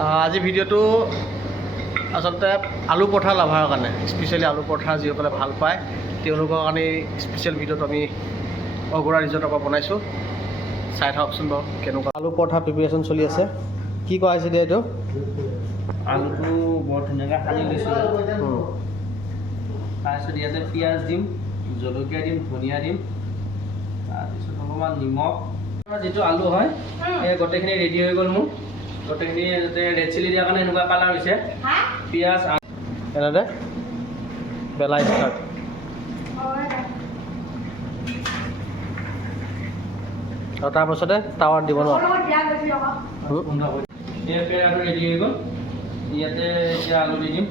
আজি ভিডিঅ'টো আচলতে আলু পৰঠা লাভাৰৰ কাৰণে, স্পেচিয়েলি আলু পৰঠা যিসকলে ভাল পায় তেওঁলোকৰ কাৰণে স্পেচিয়েল ভিডিঅ'টো আমি অগৰা ৰিজৰ্টৰ পৰা বনাইছোঁ। চাই থাককচোন বাৰু কেনেকুৱা আলু পৰঠা প্ৰিপেৰেশ্যন চলি আছে। কি কৰা হৈছে দিয়া এইটো? আলুটো বৰ ধুনীয়াকৈ সানি লৈছোঁ। তাৰপিছত ইয়াতে পিঁয়াজ দিম, জলকীয়া দিম, ধনিয়া দিম, তাৰপিছত অকণমান নিমখ। যিটো আলু হয় এই গোটেইখিনি ৰেডি হৈ গ'ল মোৰ। গোটেইখিনি যাতে ৰেড চিলি দিয়াৰ কাৰণে এনেকুৱা কালাৰ হৈছে। পিঁয়াজ এনেদৰে বেলাই ষ্টাৰ্ট। আৰু তাৰপাছতে টাৱাত দিব ন? এই পেৰাটো ৰেডি হৈ গ'ল। ইয়াতে এতিয়া আলু দি দিম।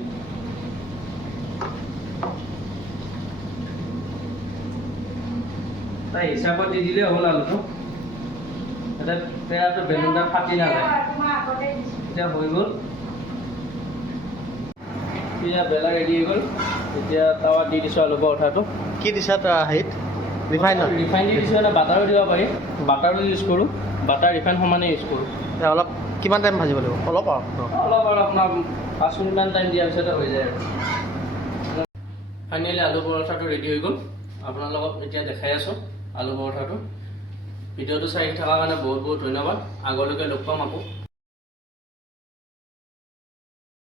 তাই হিচাপত দি দিলেই হ'ল আলুটো, যাতে পেৰাটো বেলুনটা ফাটি নাযায়। এতিয়া হৈ গ'ল, এতিয়া বেলা ৰেডি হৈ গ'ল। এতিয়া টাৱাত দি দিছোঁ আলু পৰঠাটো। কি দিছা হেৰিত? ৰিফাইন দি দিছোঁ, এটা বাটাৰো দিব পাৰি। বাটাৰো ইউজ কৰোঁ, বাটাৰ ৰিফাইন সমানে ইউজ কৰোঁ। অলপ কিমান টাইম ভাজিব লাগিব? অলপ আৰু আপোনাৰ 5 মিনিটমান টাইম দিয়াৰ পিছতে হৈ যায় আৰু। ফাইনেলি আলু পৰঠাটো ৰেডি হৈ গ'ল। আপোনালোকক এতিয়া দেখাই আছোঁ আলু পৰঠাটো। ভিডিঅ'টো চাই থকাৰ কাৰণে বহুত বহুত ধন্যবাদ। আগলৈকে লগ পাম আকৌ।